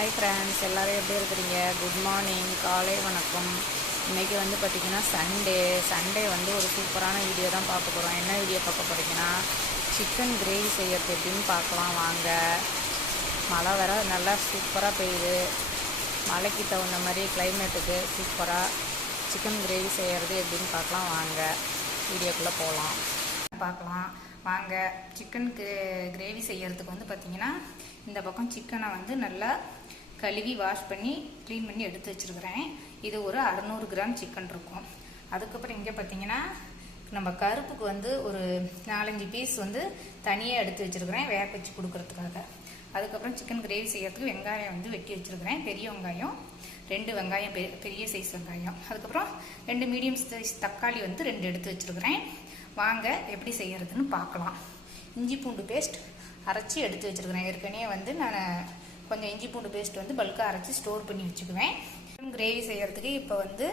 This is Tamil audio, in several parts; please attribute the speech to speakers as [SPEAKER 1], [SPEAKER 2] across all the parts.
[SPEAKER 1] ஹாய் ஃப்ரெண்ட்ஸ் எல்லோரும் எப்படி இருக்கிறீங்க? குட் மார்னிங் காலை வணக்கம். இன்றைக்கி வந்து பார்த்திங்கன்னா சண்டே சண்டே வந்து ஒரு சூப்பரான வீடியோ தான் பார்க்க போகிறோம் என்ன வீடியோ பார்க்க போகிறீங்கன்னா சிக்கன் கிரேவி செய்யறது எப்படின்னு பார்க்கலாம். வாங்க. மழை வர நல்லா சூப்பராக பெய்யுது. மழைக்கு தகுந்த மாதிரி கிளைமேட்டுக்கு சூப்பராக சிக்கன் கிரேவி செய்கிறது எப்படின்னு பார்க்கலாம். வாங்க. வீடியோக்குள்ளே போகலாம் பார்க்கலாம். வாங்க சிக்கனுக்கு கிரேவி செய்யறதுக்கு வந்து பார்த்திங்கன்னா இந்த பக்கம் சிக்கனை வந்து நல்லா கழுவி வாஷ் பண்ணி க்ளீன் பண்ணி எடுத்து வச்சுருக்கிறேன். இது ஒரு அறநூறு கிராம் சிக்கன் இருக்கும். அதுக்கப்புறம் இங்கே பார்த்தீங்கன்னா நம்ம கருப்புக்கு வந்து ஒரு நாலஞ்சு பீஸ் வந்து தனியாக எடுத்து வச்சுருக்கிறேன் வேக வச்சு கொடுக்குறதுக்காக. அதுக்கப்புறம் சிக்கன் கிரேவி செய்யறதுக்கு வெங்காயம் வந்து வெட்டி வச்சுருக்கிறேன். பெரிய வெங்காயம் ரெண்டு வெங்காயம் பெ பெரிய சைஸ் வெங்காயம். அதுக்கப்புறம் ரெண்டு மீடியம் சைஸ் தக்காளி வந்து ரெண்டு எடுத்து வச்சுருக்கிறேன். வாங்க எப்படி செய்கிறதுன்னு பார்க்கலாம். இஞ்சி பூண்டு பேஸ்ட் அரைச்சி எடுத்து வச்சுருக்கிறேன். ஏற்கனவே வந்து நான் கொஞ்சம் இஞ்சி பூண்டு பேஸ்ட் வந்து பல்காக அரைச்சி ஸ்டோர் பண்ணி வச்சுக்குவேன். கிரேவி செய்கிறதுக்கு இப்போ வந்து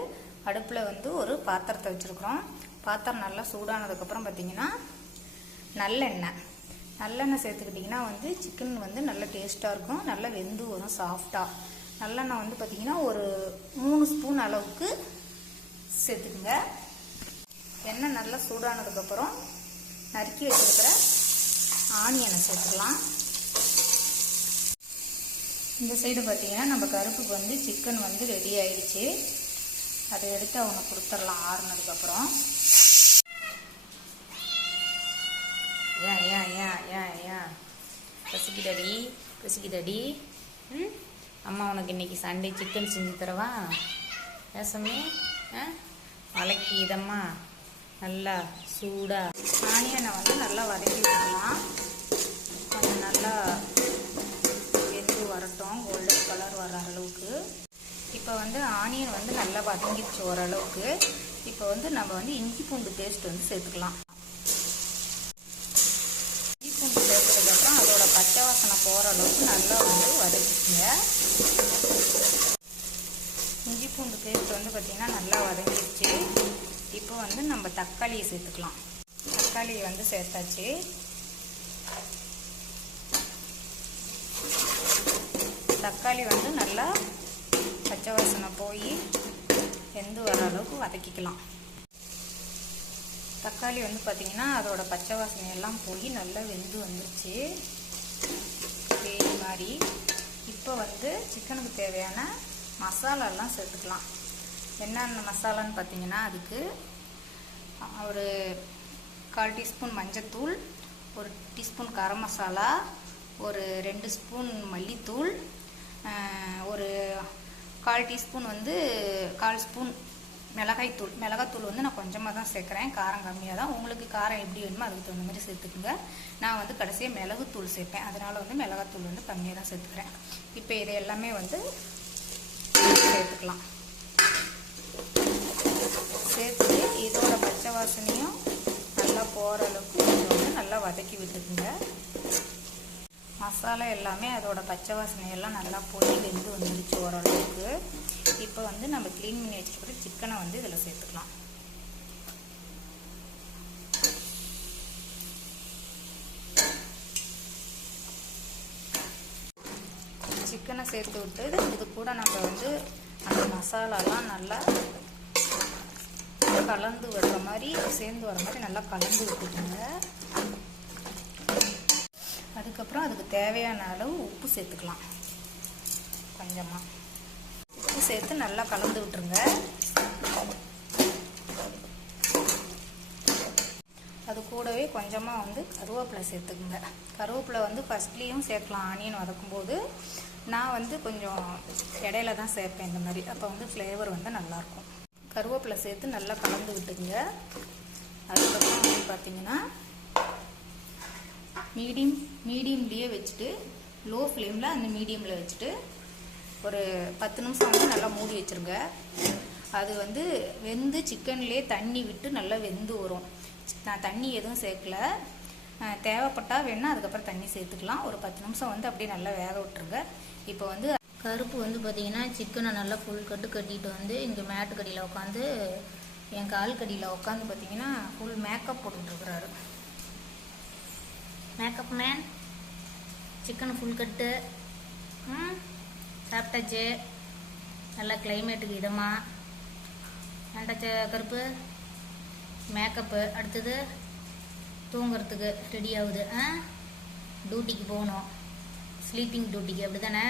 [SPEAKER 1] அடுப்பில் வந்து ஒரு பாத்திரத்தை வச்சுருக்குறோம். பாத்திரம் நல்லா சூடானதுக்கப்புறம் பார்த்தீங்கன்னா நல்லெண்ணெய். நல்லெண்ணெய் சேர்த்துக்கிட்டிங்கன்னா வந்து சிக்கன் வந்து நல்ல டேஸ்ட்டாக இருக்கும். நல்லா வெந்து வரும் சாஃப்டாக நல்லெண்ணெய் வந்து பார்த்திங்கன்னா ஒரு மூணு ஸ்பூன் அளவுக்கு சேர்த்துக்குங்க. எண்ணெய் நல்லா சூடானதுக்கப்புறம் நறுக்கி வச்சுருக்கிற ஆனியனை சேர்த்துக்கலாம். இந்த சைடு பார்த்தீங்கன்னா நம்ம கருப்புக்கு வந்து சிக்கன் வந்து ரெடி ஆயிடுச்சு. அதை எடுத்து அவங்க கொடுத்துடலாம் ஆறுனதுக்கப்புறம். ஏன் ஏன் ஏன் ஏன் ஏன் பசிக்குதடி பசிக்குதடி. ம்? அம்மா உனக்கு இன்னைக்கு சண்டே சிக்கன் செஞ்சு தரவா? ஏசமே ஆ? மலைக்கு இதம்மா நல்லா சூடாக ஆனியனை வந்து நல்லா வதக்கி விடலாம் கொஞ்சம் நல்லா வெந்து வரட்டும். கோல்டன் கலர் வர அளவுக்கு. இப்போ வந்து ஆனியன் வந்து நல்லா வதங்கிடுச்சு ஓரளவுக்கு. இப்போ வந்து நம்ம வந்து இஞ்சி பூண்டு பேஸ்ட் வந்து சேர்த்துக்கலாம். இஞ்சி பூண்டு சேர்த்ததுக்கப்புறம் அதோட பச்சை வாசனை போகிற அளவுக்கு நல்லா வந்து வதக்கிங்க இஞ்சி பூண்டு பேஸ்ட் வந்து பார்த்திங்கன்னா நல்லா வதங்கிடுச்சு. இப்போ வந்து நம்ம தக்காளியை சேர்த்துக்கலாம். தக்காளியை வந்து சேர்த்தாச்சு. தக்காளி வந்து நல்லா பச்சை வாசனை போய் வெந்து வர அளவுக்கு வதக்கிக்கலாம். தக்காளி வந்து பார்த்திங்கன்னா அதோட பச்சை வாசனை எல்லாம் போய் நல்லா வெந்து வந்துருச்சு. வேறு மாதிரி. இப்போ வந்து சிக்கனுக்கு தேவையான மசாலாலாம் சேர்த்துக்கலாம். என்னென்ன மசாலான்னு பார்த்தீங்கன்னா அதுக்கு ஒரு கால் டீஸ்பூன் மஞ்சத்தூள் ஒரு டீஸ்பூன் கரம் மசாலா ஒரு ரெண்டு ஸ்பூன் மல்லித்தூள் ஒரு கால் டீஸ்பூன் வந்து கால் ஸ்பூன் மிளகாய்த்தூள். மிளகாத்தூள் வந்து நான் கொஞ்சமாக தான் சேர்க்குறேன். காரம் கம்மியாக தான். உங்களுக்கு காரம் எப்படி வேணுமோ அதுக்கு தகுந்த மாதிரி சேர்த்துக்குங்க. நான் வந்து கடைசியாக மிளகுத்தூள் சேர்ப்பேன். அதனால் வந்து மிளகாத்தூள் வந்து கம்மியாக தான் சேர்த்துக்கிறேன். இப்போ இதை எல்லாமே வந்து சேர்த்துக்கலாம். சேர்த்து இதோட பச்சை வாசனையும் நல்லா போகிற அளவுக்கு கொஞ்சம் வந்து நல்லா வதக்கி விட்டுக்குங்க. மசாலா எல்லாமே அதோட பச்சை வாசனையெல்லாம் நல்லா போய் வெந்து வந்துடுச்சு ஓரளவுக்கு. இப்போ வந்து நம்ம க்ளீன் பண்ணி வச்சுருக்கிற சிக்கனை வந்து இதில் சேர்த்துக்கலாம். சிக்கனை சேர்த்து விட்டு இது கூட நம்ம வந்து அந்த மசாலாலாம் நல்லா கலந்து வர்ற மாதிரி சேர்ந்து வர மாதிரி நல்லா கலந்து விட்டுக்கோங்க. அதுக்கப்புறம் அதுக்கு தேவையான அளவு உப்பு சேர்த்துக்கலாம். கொஞ்சமாக உப்பு சேர்த்து நல்லா கலந்து விட்டுருங்க. அது கூடவே கொஞ்சமாக வந்து கருவேப்பிலை சேர்த்துக்குங்க. கருவேப்பிலை வந்து ஃபஸ்ட்லேயும் சேர்க்கலாம் ஆனியன் வதக்கும்போது. நான் வந்து கொஞ்சம் இடையில தான் சேர்ப்பேன் இந்த மாதிரி. அப்போ வந்து ஃப்ளேவர் வந்து நல்லாயிருக்கும் கருவேப்பிலை சேர்த்து நல்லா கலந்து விட்டுக்குங்க. அதுக்கப்புறம் வந்து பார்த்தீங்கன்னா மீடியம் மீடியம்லேயே வச்சுட்டு லோ ஃப்ளேமில் அந்த மீடியமில் வச்சுட்டு ஒரு பத்து நிமிஷம் வந்து நல்லா மூடி வச்சுருங்க. அது வந்து வெந்து சிக்கன்லேயே தண்ணி விட்டு நல்லா வெந்து வரும். நான் தண்ணி எதுவும் சேர்க்கல. தேவைப்பட்டால் வேணால் அதுக்கப்புறம் தண்ணி சேர்த்துக்கலாம். ஒரு பத்து நிமிஷம் வந்து அப்படியே நல்லா வேக விட்டுருங்க. இப்போ வந்து கருப்பு வந்து பார்த்தீங்கன்னா சிக்கனை நல்லா ஃபுல் கட்டு கட்டிட்டு வந்து இங்கே மேட்டு கடியில் உட்காந்து என் கால் கடியில் உட்காந்து பார்த்தீங்கன்னா ஃபுல் மேக்கப் போட்டுட்ருக்குறாரு மேக்கப் மேன் சிக்கன் ஃபுல் கட்டு ம்
[SPEAKER 2] சாப்பிட்டாச்சு. நல்லா கிளைமேட்டுக்கு இதமாக வேண்டாச்ச கருப்பு? மேக்கப்பு அடுத்தது தூங்குறதுக்கு ரெடி ஆகுது. ஆ? டியூட்டிக்கு போகணும். ஸ்லீப்பிங் டியூட்டிக்கு அப்படி தானே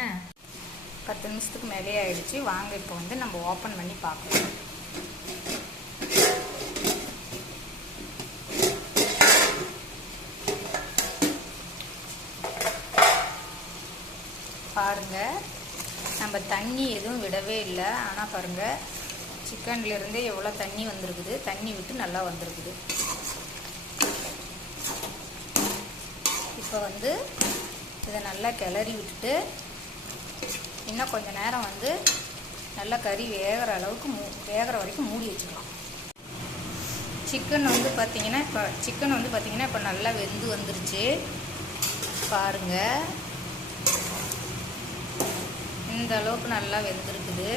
[SPEAKER 1] பத்து நிமிஷத்துக்கு மேலே ஆகிடுச்சு வாங்க இப்போ வந்து நம்ம ஓப்பன் பண்ணி பார்க்கலாம். பாருங்கள் நம்ம தண்ணி எதுவும் விடவே இல்லை. ஆனால் பாருங்கள் சிக்கன்லேருந்தே எவ்வளோ தண்ணி வந்திருக்குது. தண்ணி விட்டு நல்லா வந்திருக்குது. இப்போ வந்து இதை நல்லா கிளறி விட்டுட்டு இன்னும் கொஞ்சம் நேரம் வந்து நல்லா கறி வேகிற அளவுக்கு மூ வேகிற வரைக்கும் மூடி வச்சுக்கலாம். சிக்கன் வந்து பார்த்தீங்கன்னா இப்போ சிக்கன் வந்து பார்த்தீங்கன்னா இப்போ நல்லா வெந்து வந்துருச்சு. பாருங்க. இந்த அளவுக்கு நல்லா வெந்திருக்குது.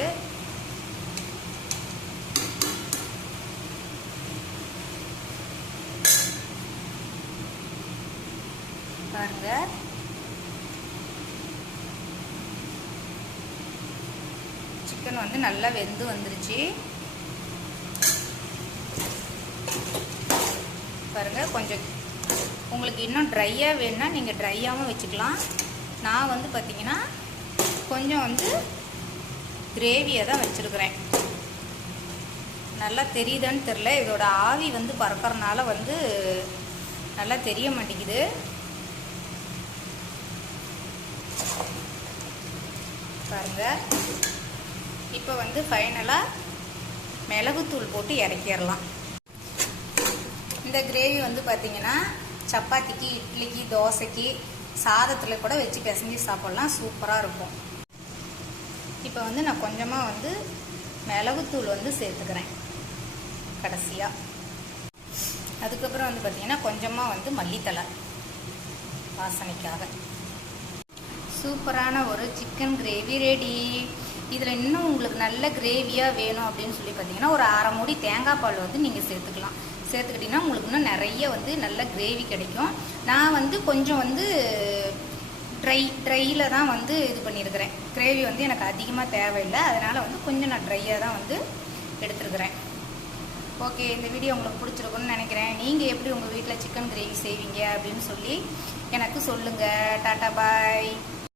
[SPEAKER 1] பாருங்க. சிக்கன் வந்து நல்லா வெந்து வந்துருச்சு. பாருங்க கொஞ்சம் உங்களுக்கு இன்னும் ட்ரையாக வேணும்னா நீங்கள் ட்ரையாகவும் வச்சுக்கலாம். நான் வந்து பார்த்தீங்கன்னா கொஞ்சம் வந்து கிரேவியை தான் வச்சுருக்கிறேன். நல்லா தெரியுதான்னு தெரில இதோட ஆவி வந்து பறக்கிறனால வந்து நல்லா தெரிய மாட்டேங்குது. பாருங்க. இப்போ வந்து ஃபைனலாக மிளகுத்தூள் போட்டு இறக்கிடலாம். இந்த கிரேவி வந்து பார்த்தீங்கன்னா சப்பாத்திக்கு இட்லிக்கு தோசைக்கு சாதத்தில் கூட வச்சு பிசைஞ்சு சாப்பிட்லாம். சூப்பராக இருக்கும். இப்போ வந்து நான் கொஞ்சமாக வந்து மிளகுத்தூள் வந்து சேர்த்துக்கிறேன். கடைசியாக அதுக்கப்புறம் வந்து பார்த்தீங்கன்னா கொஞ்சமாக வந்து மல்லித்தலை வாசனைக்காக. சூப்பரான ஒரு சிக்கன் கிரேவி ரெடி இதில் இன்னும் உங்களுக்கு நல்ல கிரேவியாக வேணும் அப்படின்னு சொல்லி பார்த்தீங்கன்னா ஒரு அரை மூடி தேங்காய் பால் வந்து நீங்கள் சேர்த்துக்கலாம். சேர்த்துக்கிட்டிங்கன்னா உங்களுக்கு இன்னும் நிறைய வந்து நல்ல கிரேவி கிடைக்கும். நான் வந்து கொஞ்சம் வந்து ட்ரை ட்ரையில் தான் வந்து இது பண்ணியிருக்கிறேன். கிரேவி வந்து எனக்கு அதிகமாக தேவையில்லை. அதனால் வந்து கொஞ்சம் நான் ட்ரையாக தான் வந்து எடுத்துருக்கிறேன். ஓகே இந்த வீடியோ உங்களுக்கு பிடிச்சிருக்குன்னு நினைக்கிறேன். நீங்கள் எப்படி உங்கள் வீட்டில் சிக்கன் கிரேவி செய்வீங்க அப்படின்னு சொல்லி எனக்கு சொல்லுங்கள் டாட்டா பாய்.